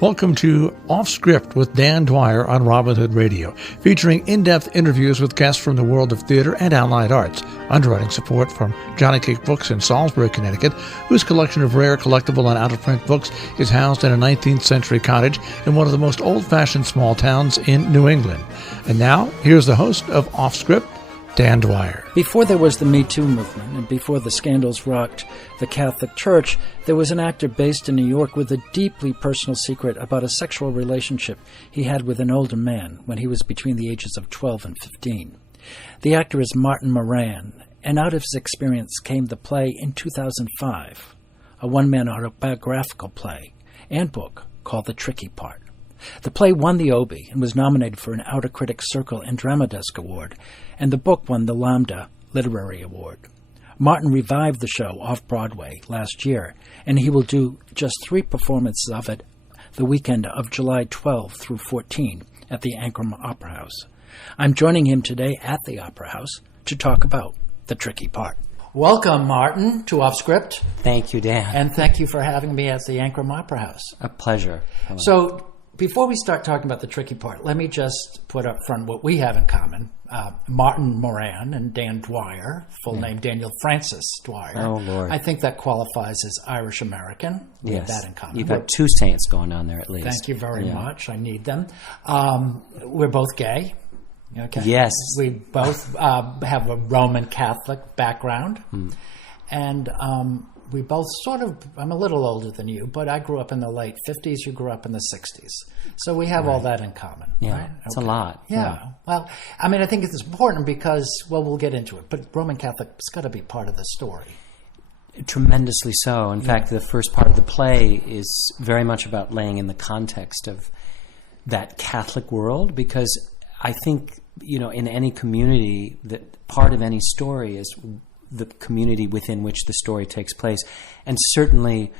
Welcome to Off Script with Dan Dwyer on Robin Hood Radio, featuring in-depth interviews with guests from the world of theater and allied arts. Underwriting support from Johnny Cake Books in Salisbury, Connecticut, whose collection of rare, collectible, and out-of-print books is housed in a 19th century cottage in one of the most old-fashioned small towns in New England. And now, here's the host of Off Script, Dan Dwyer. Before there was the Me Too movement and before the scandals rocked the Catholic Church, there was an actor based in New York with a deeply personal secret about a sexual relationship he had with an older man when he was between the ages of 12 and 15. The actor is Martin Moran, and out of his experience came the play in 2005, a one-man autobiographical play and book called The Tricky Part. The play won the Obie and was nominated for an Outer Critics Circle and Drama Desk Award, and the book won the Lambda Literary Award. Martin revived the show off-Broadway last year, and he will do just 3 performances of it the weekend of July 12 through 14 at the Ancram Opera House. I'm joining him today at the Opera House to talk about The Tricky Part. Welcome, Martin, to Off Script. Thank you, Dan. And thank you for having me at the Ancram Opera House. A pleasure. So, before we start talking about The Tricky Part, let me just put up front what we have in common. Martin Moran and Dan Dwyer, full name Daniel Francis Dwyer. Oh, Lord. I think that qualifies as Irish-American. We have that in common. You've got 2 saints going on there at least. Thank you very much. I need them. We're both gay. Okay. Yes. We both have a Roman Catholic background. And we both sort of, I'm a little older than you, but I grew up in the late 50s, you grew up in the 60s. So we have all that in common. Yeah, right? It's a lot. Yeah. Well, I mean, I think it's important because, well, we'll get into it, but Roman Catholic's got to be part of the story. Tremendously so. In fact, the first part of the play is very much about laying in the context of that Catholic world, because I think, in any community, that part of any story is the community within which the story takes place. And certainly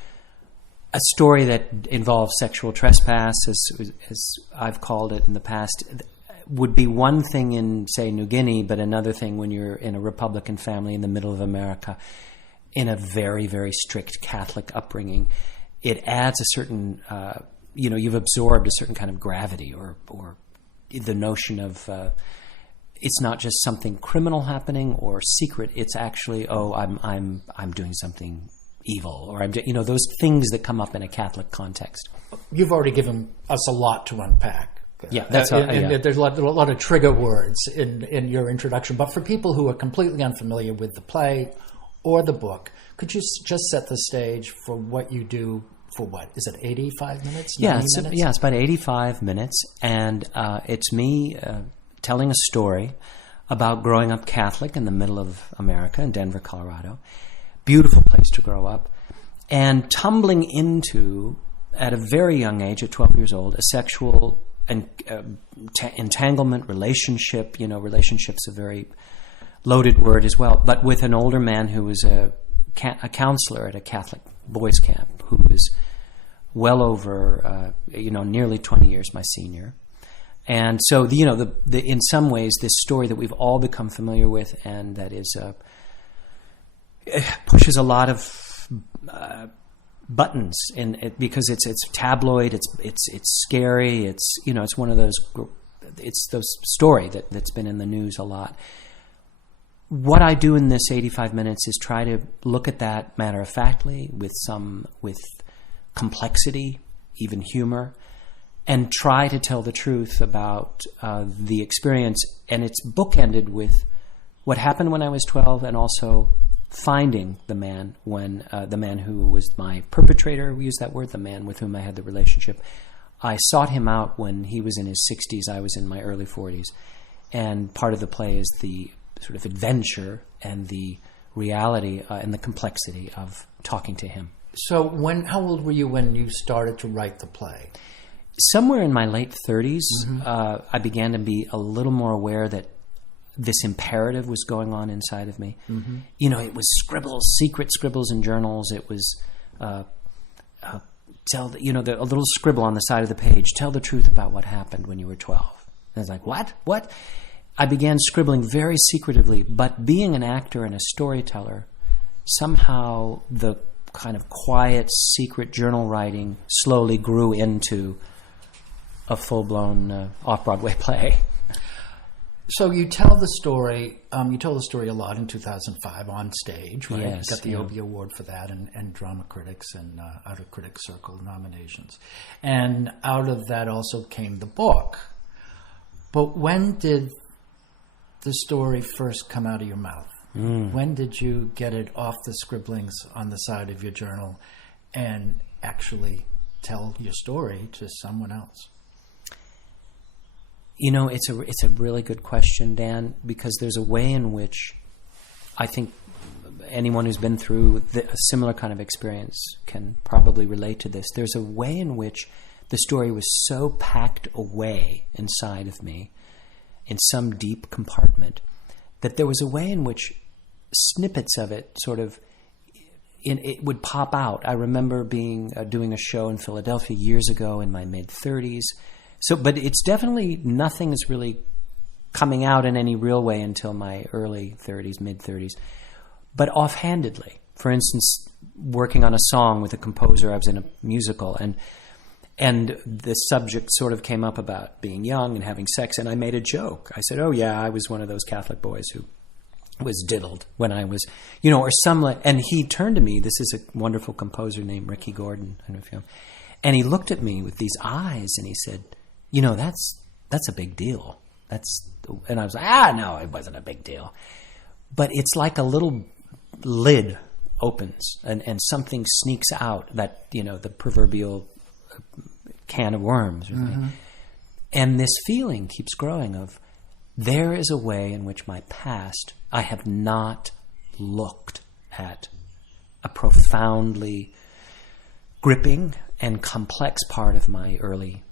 a story that involves sexual trespass, as I've called it in the past, would be one thing in, say, New Guinea, but another thing when you're in a Republican family in the middle of America, in a very, very strict Catholic upbringing. It adds a certain, you've absorbed a certain kind of gravity or the notion of it's not just something criminal happening or secret. It's actually, I'm doing something evil, or those things that come up in a Catholic context. You've already given us a lot to unpack. Yeah, that's there's a lot of trigger words in your introduction. But for people who are completely unfamiliar with the play or the book, could you just set the stage for what you do? For what? Is it 85 minutes? Minutes? It's about 85 minutes, and it's me telling a story about growing up Catholic in the middle of America in Denver, Colorado. Beautiful place to grow up. And tumbling into, at a very young age, at 12 years old, a sexual entanglement, relationship. Relationship's a very loaded word as well, but with an older man who was a counselor at a Catholic boys camp, who was well over, nearly 20 years my senior. And so, in some ways, this story that we've all become familiar with, and that is pushes a lot of buttons in it, because it's tabloid, it's scary, it's one of those, it's the story that's been in the news a lot. What I do in this 85 minutes is try to look at that matter-of-factly with complexity, even humor, and try to tell the truth about the experience. And it's bookended with what happened when I was 12, and also finding the man the man who was my perpetrator, we use that word, the man with whom I had the relationship. I sought him out when he was in his 60s, I was in my early 40s. And part of the play is the sort of adventure and the reality and the complexity of talking to him. So how old were you when you started to write the play? Somewhere in my late 30s, I began to be a little more aware that this imperative was going on inside of me. It was scribbles, secret scribbles in journals. It was a little scribble on the side of the page. Tell the truth about what happened when you were 12. And I was like, what? I began scribbling very secretively, but being an actor and a storyteller, somehow the kind of quiet, secret journal writing slowly grew into a full-blown off-Broadway play. So you tell the story. You told the story a lot in 2005 on stage, right? Yes, you got the yeah. Obie Award for that, and Drama Critics and Outer Critics Circle nominations. And out of that also came the book. But when did the story first come out of your mouth? When did you get it off the scribblings on the side of your journal and actually tell your story to someone else? You know, it's a really good question, Dan, because there's a way in which I think anyone who's been through a similar kind of experience can probably relate to this. There's a way in which the story was so packed away inside of me in some deep compartment that there was a way in which snippets of it sort of it would pop out. I remember doing a show in Philadelphia years ago in my mid-30s. So, but it's definitely nothing is really coming out in any real way until my early 30s, mid-30s. But offhandedly, for instance, working on a song with a composer, I was in a musical, and the subject sort of came up about being young and having sex, and I made a joke. I said, "Oh yeah, I was one of those Catholic boys who was diddled when I was, or some." And he turned to me. This is a wonderful composer named Ricky Gordon. I don't know if you know. And he looked at me with these eyes, and he said, that's a big deal. And I was like, no, it wasn't a big deal. But it's like a little lid opens and something sneaks out that, the proverbial can of worms. Really. Mm-hmm. And this feeling keeps growing of there is a way in which my past, I have not looked at a profoundly gripping and complex part of my early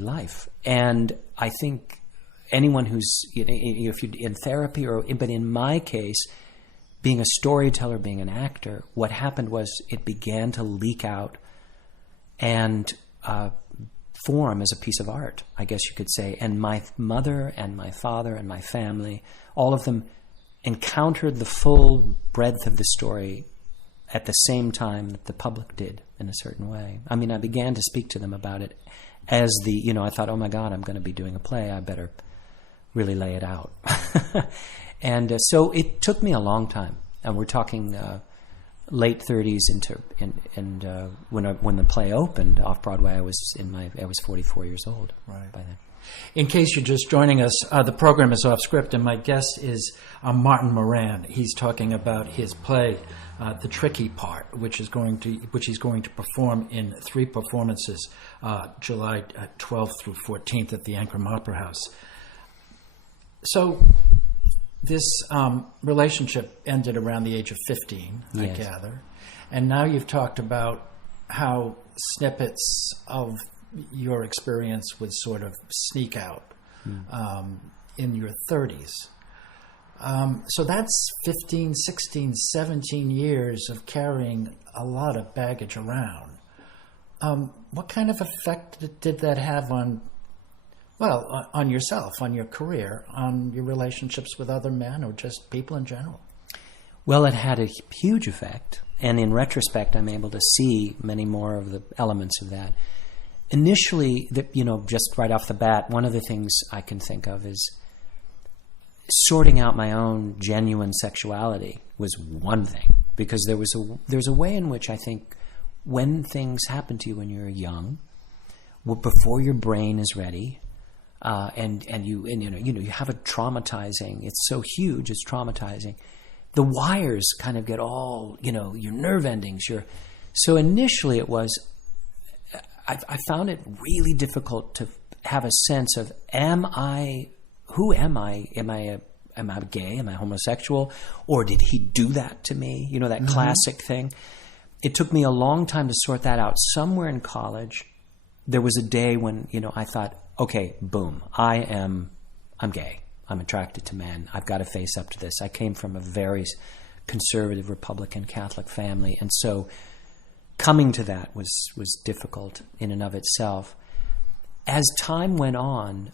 life. And I think anyone who's, if you're in therapy but in my case, being a storyteller, being an actor, what happened was it began to leak out and form as a piece of art, I guess you could say. And my mother and my father and my family, all of them encountered the full breadth of the story at the same time that the public did in a certain way. I mean, I began to speak to them about it as I thought, oh my God, I'm going to be doing a play. I better really lay it out. And so it took me a long time. And we're talking late 30s when the play opened off Broadway. I was 44 years old by then. In case you're just joining us, the program is off script, and my guest is Martin Moran. He's talking about his play, The Tricky Part, which he's going to perform in 3 performances, July 12th through 14th at the Ancram Opera House. So this relationship ended around the age of 15, yes. I gather. And now you've talked about how snippets of your experience would sort of sneak out in your 30s. So that's 15, 16, 17 years of carrying a lot of baggage around. What kind of effect did that have on yourself, on your career, on your relationships with other men or just people in general? Well, it had a huge effect. And in retrospect, I'm able to see many more of the elements of that. Initially, just right off the bat, one of the things I can think of is sorting out my own genuine sexuality was one thing, because there's a way in which I think when things happen to you when you're young, before your brain is ready, and you have a traumatizing. It's so huge, it's traumatizing. The wires kind of get all your nerve endings. So initially it was. I found it really difficult to have a sense of, who am I? Am I gay? Am I homosexual? Or did he do that to me? That classic thing. It took me a long time to sort that out. Somewhere in college, there was a day when, I thought, okay, boom, I'm gay. I'm attracted to men. I've got to face up to this. I came from a very conservative Republican Catholic family. And so coming to that was difficult in and of itself. As time went on,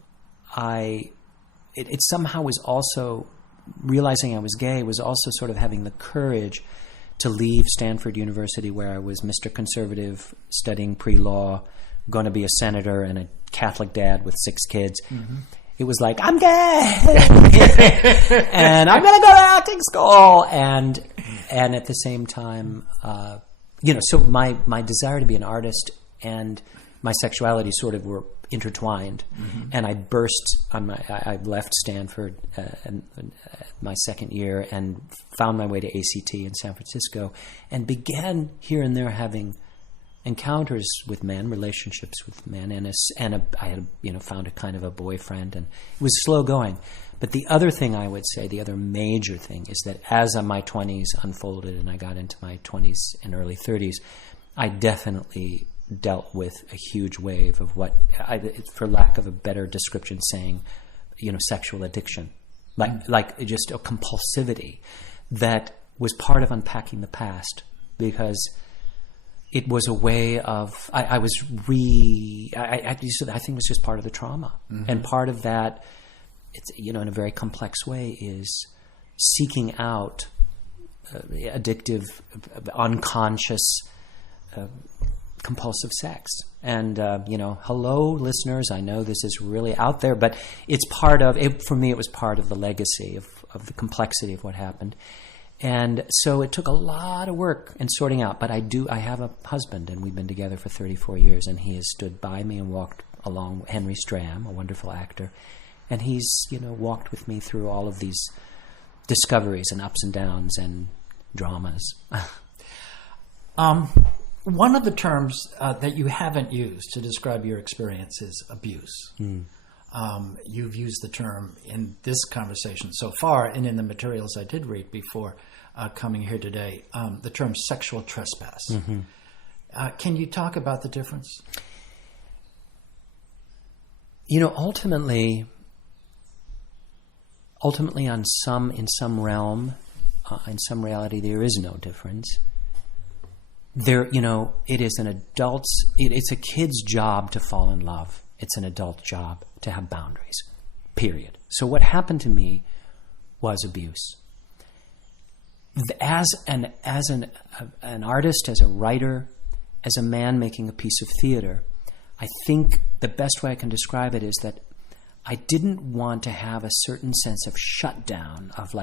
it somehow was also, realizing I was gay, was also sort of having the courage to leave Stanford University, where I was Mr. Conservative, studying pre-law, going to be a senator, and a Catholic dad with 6 kids. It was like, I'm gay! And I'm going to go to acting school! And at the same time, so my desire to be an artist and my sexuality sort of were intertwined. And I burst I left Stanford my second year and found my way to ACT in San Francisco and began here and there having encounters with men, relationships with men, I had found a kind of a boyfriend, and it was slow going. But the other thing I would say, the other major thing, is that as my 20s unfolded and I got into my 20s and early 30s, I definitely dealt with a huge wave of what, for lack of a better description, saying, sexual addiction, like just a compulsivity that was part of unpacking the past, because it was a way of I think it was just part of the trauma, and part of that, it's in a very complex way, is seeking out addictive, unconscious, compulsive sex. And hello, listeners, I know this is really out there, but it's part of it. For me, it was part of the legacy of the complexity of what happened. And so it took a lot of work and sorting out. But I have a husband, and we've been together for 34 years, and he has stood by me and walked along, Henry Stram, a wonderful actor, and he's walked with me through all of these discoveries and ups and downs and dramas. One of the terms that you haven't used to describe your experience is abuse. You've used the term in this conversation so far, and in the materials I did read before coming here today, the term sexual trespass. Can you talk about the difference? Ultimately, in some realm, in some reality, there is no difference. It is an adult's, it's a kid's job to fall in love. It's an adult job to have boundaries, period. So what happened to me was abuse. As an artist, as a writer, as a man making a piece of theater, I think the best way I can describe it is that I didn't want to have a certain sense of shutdown of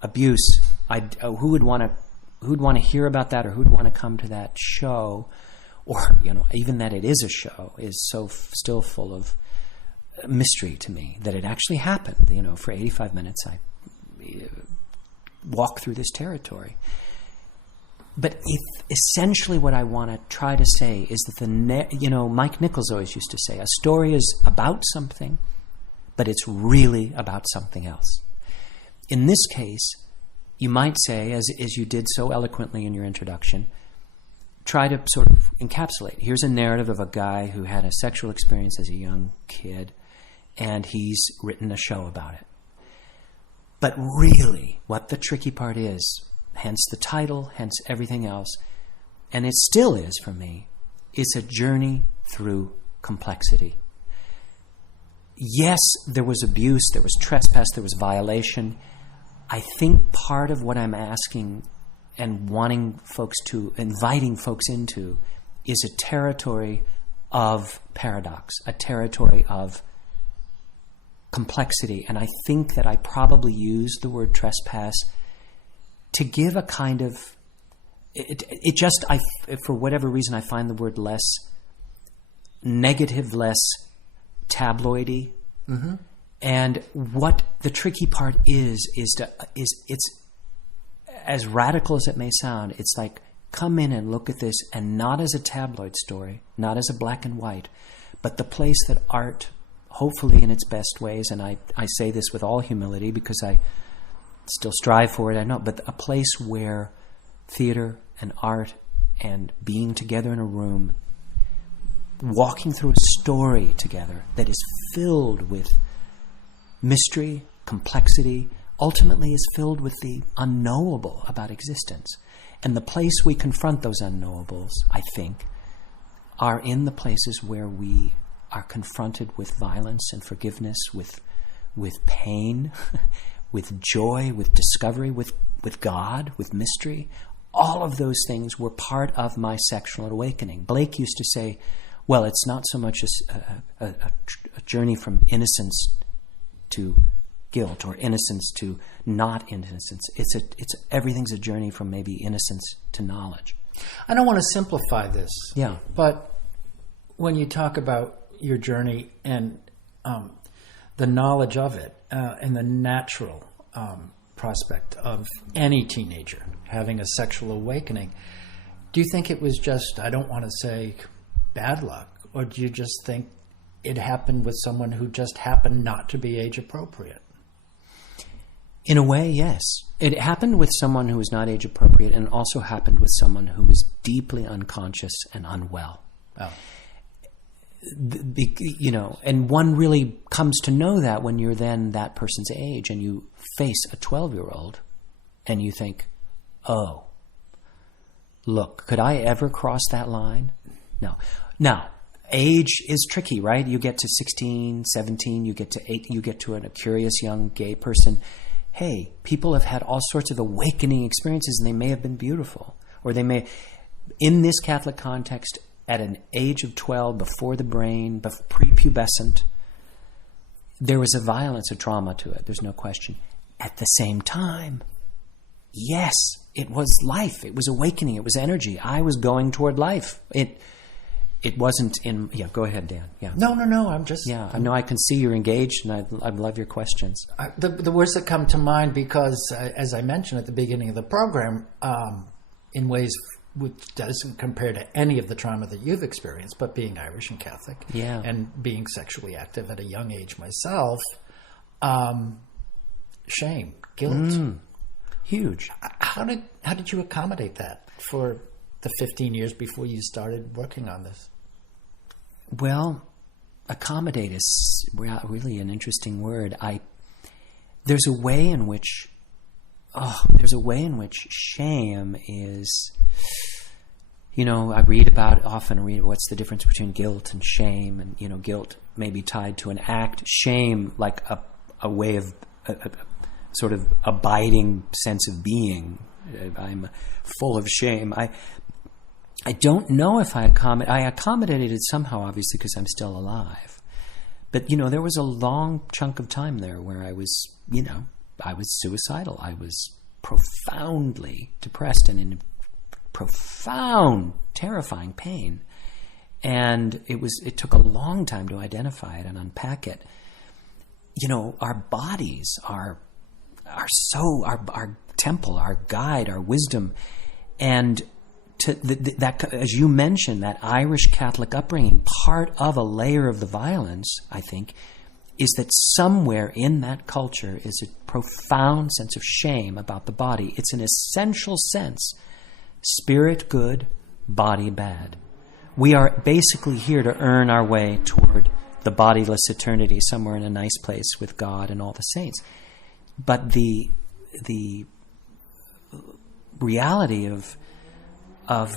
abuse. Who would want to hear about that, or who'd want to come to that show, or even that it is a show, is so still full of mystery to me that it actually happened. For 85 minutes I walk through this territory. But essentially what I want to try to say is that Mike Nichols always used to say, a story is about something, but it's really about something else. In this case, you might say, as you did so eloquently in your introduction, try to sort of encapsulate. Here's a narrative of a guy who had a sexual experience as a young kid, and he's written a show about it. But really, what the tricky part is, hence the title, hence everything else, and it still is for me, it's a journey through complexity. Yes, there was abuse, there was trespass, there was violation. I think part of what I'm asking and inviting folks into is a territory of paradox, a territory of complexity. And I think that I probably used the word trespass to give a kind of, for whatever reason, I find the word less negative, less tabloidy. And what the tricky part is it's as radical as it may sound. It's like, come in and look at this, and not as a tabloid story, not as a black and white, but the place that art, hopefully in its best ways, and I say this with all humility because I still strive for it, I know, but a place where theater and art and being together in a room, walking through a story together that is filled with mystery, complexity, ultimately is filled with the unknowable about existence. And the place we confront those unknowables, I think, are in the places where we are confronted with violence and forgiveness, with pain, with joy, with discovery, with God, with mystery. all of those things were part of my sexual awakening. Blake used to say, well, it's not so much a journey from innocence to guilt or innocence to not innocence. It's everything's a journey from maybe innocence to knowledge. I don't want to simplify this. Yeah. But when you talk about your journey and the knowledge of it and the natural prospect of any teenager having a sexual awakening, do you think it was just, I don't want to say bad luck, or do you just think it happened with someone who just happened not to be age appropriate? In a way, yes. It happened with someone who was not age appropriate, and also happened with someone who was deeply unconscious and unwell. Oh. And one really comes to know that when you're then that person's age and you face a 12-year-old and you think, oh, look, could I ever cross that line? No. Now, age is tricky, right? You get to 16, 17, you get to 8, you get to a curious young gay person. Hey, people have had all sorts of awakening experiences, and they may have been beautiful. Or they may, in this Catholic context, at an age of 12, before the brain, prepubescent, there was a violence, a trauma to it. There's no question. At the same time, yes, it was life. It was awakening. It was energy. I was going toward life. It wasn't in... Yeah, go ahead, Dan. Yeah. No, I'm just... Yeah, I know I can see you're engaged, and I love your questions. The words that come to mind, because, as I mentioned at the beginning of the program, in ways which doesn't compare to any of the trauma that you've experienced, but being Irish and Catholic, and being sexually active at a young age myself, shame, guilt. Huge. How did you accommodate that for the 15 years before you started working on this? Well, accommodate is really an interesting word. There's a way in which shame is, I often read what's the difference between guilt and shame, and, guilt may be tied to an act, shame like a way of a sort of abiding sense of being. I'm full of shame. I don't know if I accommodated it somehow, obviously, because I'm still alive. But, there was a long chunk of time there where I was, I was suicidal. I was profoundly depressed and in profound, terrifying pain. And it took a long time to identify it and unpack it. Our bodies are our temple, our guide, our wisdom. And that, as you mentioned, that Irish Catholic upbringing, part of a layer of the violence, I think, is that somewhere in that culture is a profound sense of shame about the body. It's an essential sense. Spirit good, body bad. We are basically here to earn our way toward the bodiless eternity, somewhere in a nice place with God and all the saints. But the reality of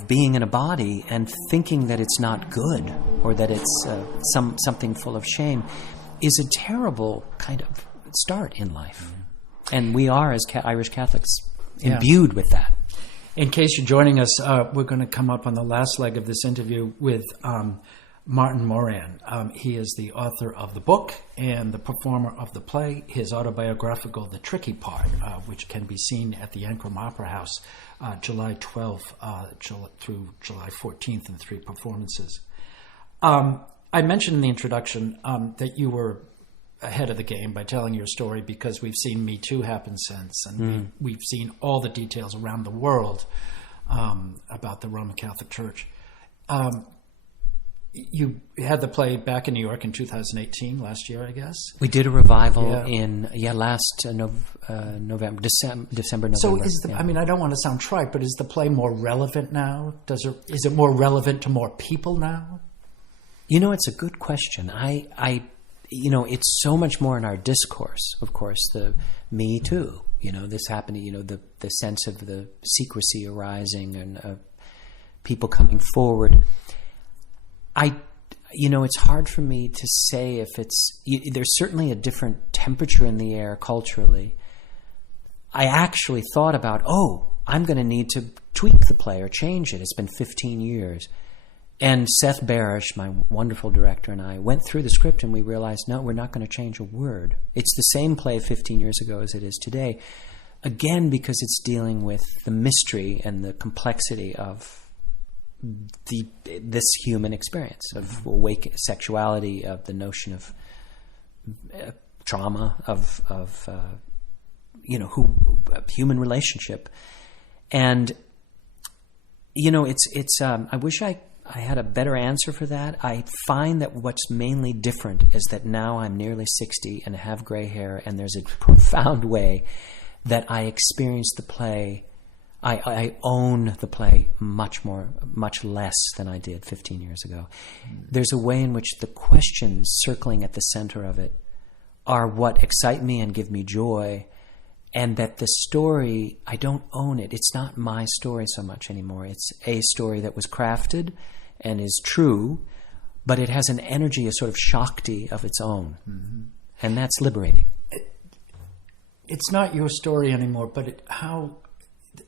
being in a body and thinking that it's not good or that it's something full of shame is a terrible kind of start in life. And we are, as Irish Catholics, imbued with that. In case you're joining us, we're going to come up on the last leg of this interview with Martin Moran. He is the author of the book and the performer of the play, his autobiographical The Tricky Part, which can be seen at the Ancram Opera House July 12th through July 14th in 3 performances. I mentioned in the introduction that you were ahead of the game by telling your story because we've seen Me Too happen since, and we've seen all the details around the world about the Roman Catholic Church. You had the play back in New York in 2018, last year, I guess. We did a revival in last November, December. So I mean, I don't want to sound trite, but is the play more relevant now? Is it more relevant to more people now? It's a good question. It's so much more in our discourse, of course, the Me Too, this happening, the sense of the secrecy arising and people coming forward. It's hard for me to say if there's certainly a different temperature in the air culturally. I actually thought about, I'm going to need to tweak the play or change it. It's been 15 years. And Seth Barrish, my wonderful director, and I went through the script and we realized, no, we're not going to change a word. It's the same play 15 years ago as it is today. Again, because it's dealing with the mystery and the complexity of this human experience of sexuality, of the notion of trauma, of human relationship, and it's. I wish I had a better answer for that. I find that what's mainly different is that now I'm nearly 60 and have gray hair, and there's a profound way that I experience the play. I own the play much less than I did 15 years ago. There's a way in which the questions circling at the center of it are what excite me and give me joy, and that the story, I don't own it. It's not my story so much anymore. It's a story that was crafted and is true, but it has an energy, a sort of Shakti of its own. Mm-hmm. And that's liberating. It's not your story anymore, but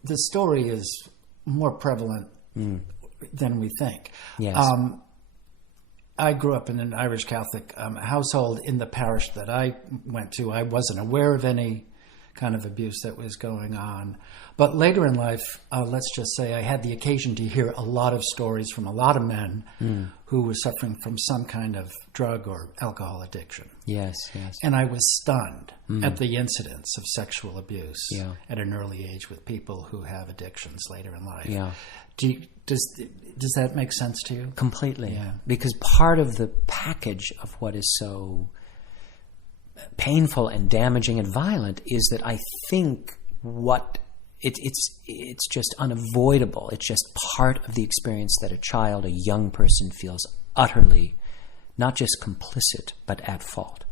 the story is more prevalent than we think. Yes. I grew up in an Irish Catholic household. In the parish that I went to, I wasn't aware of any kind of abuse that was going on. But later in life, let's just say I had the occasion to hear a lot of stories from a lot of men who were suffering from some kind of drug or alcohol addiction. Yes, yes. And I was stunned at the incidence of sexual abuse at an early age with people who have addictions later in life. Yeah. Does that make sense to you? Completely. Yeah. Because part of the package of what is so painful and damaging and violent is that I think it's just unavoidable. It's just part of the experience that a child, a young person, feels utterly not just complicit but at fault.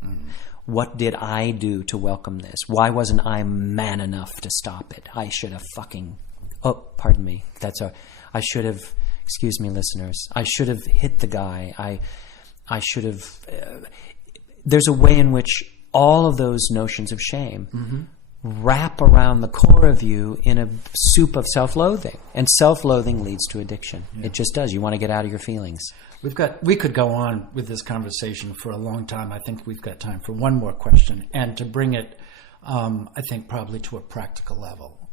What did I do to welcome this? Why wasn't I man enough to stop it? I should have pardon me. I should have, excuse me, listeners, I should have hit the guy. I should have, there's a way in which all of those notions of shame wrap around the core of you in a soup of self-loathing. And self-loathing leads to addiction. Yeah. It just does. You want to get out of your feelings. We could go on with this conversation for a long time. I think we've got time for one more question, and to bring it, I think, probably to a practical level.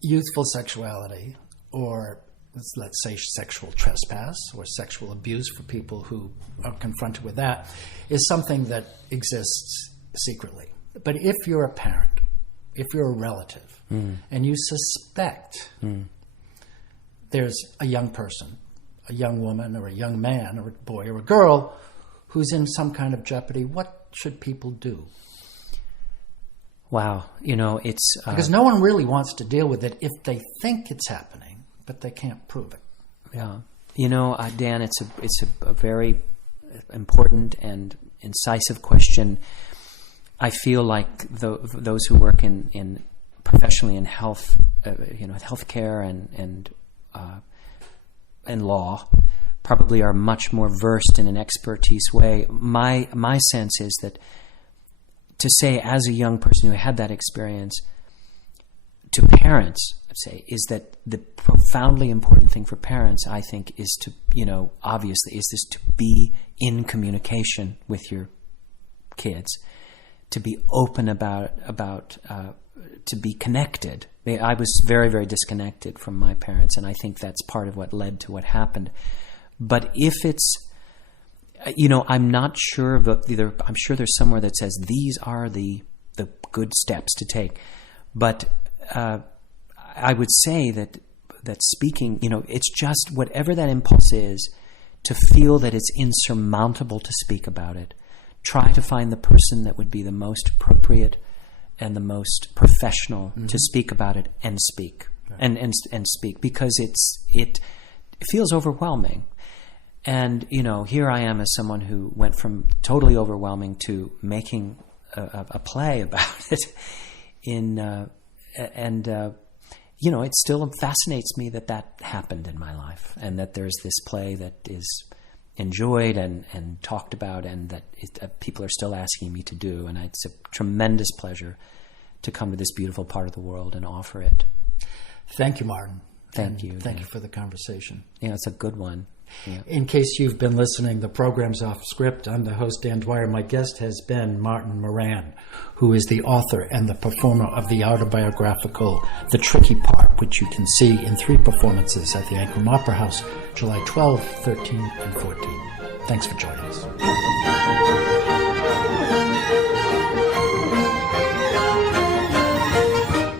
Youthful sexuality, or let's say sexual trespass or sexual abuse for people who are confronted with that, is something that exists secretly. But if you're a parent, if you're a relative, and you suspect there's a young person, a young woman or a young man or a boy or a girl who's in some kind of jeopardy, what should people do? Wow. It's... because no one really wants to deal with it if they think it's happening, but they can't prove it. Yeah. Dan, it's a very important and incisive question. I feel like those who work in professionally in health, healthcare and law, probably are much more versed in an expertise way. My sense is that to say, as a young person who had that experience, to parents, say, is that the profoundly important thing for parents, I think, is to, obviously, is this to be in communication with your kids, to be open about to be connected. I was very, very disconnected from my parents, and I think that's part of what led to what happened. But if it's, I'm not sure, but I'm sure there's somewhere that says these are the good steps to take. But I would say that speaking, it's just whatever that impulse is, to feel that it's insurmountable to speak about it. Try to find the person that would be the most appropriate and the most professional to speak about it, and speak. Right. And speak, because it feels overwhelming. And here I am as someone who went from totally overwhelming to making a play about it. It still fascinates me that happened in my life, and that there's this play that is enjoyed and talked about, and that people are still asking me to do. And it's a tremendous pleasure to come to this beautiful part of the world and offer it. Thank you, Martin. Thank you. Thank you for the conversation. Yeah, it's a good one. Yeah. In case you've been listening, the program's off script. I'm the host, Dan Dwyer. My guest has been Martin Moran, who is the author and the performer of the autobiographical The Tricky Part, which you can see in 3 performances at the Ancram Opera House, July 12, 13, and 14. Thanks for joining us.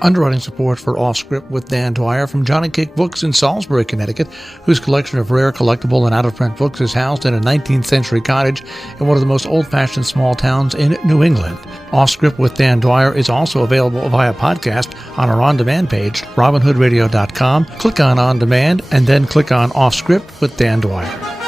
Underwriting support for Off Script with Dan Dwyer from Johnny Cake Books in Salisbury, Connecticut, whose collection of rare, collectible, and out-of-print books is housed in a 19th century cottage in one of the most old-fashioned small towns in New England. Off Script with Dan Dwyer is also available via podcast on our on-demand page, robinhoodradio.com. Click on On Demand, and then click on Off Script with Dan Dwyer.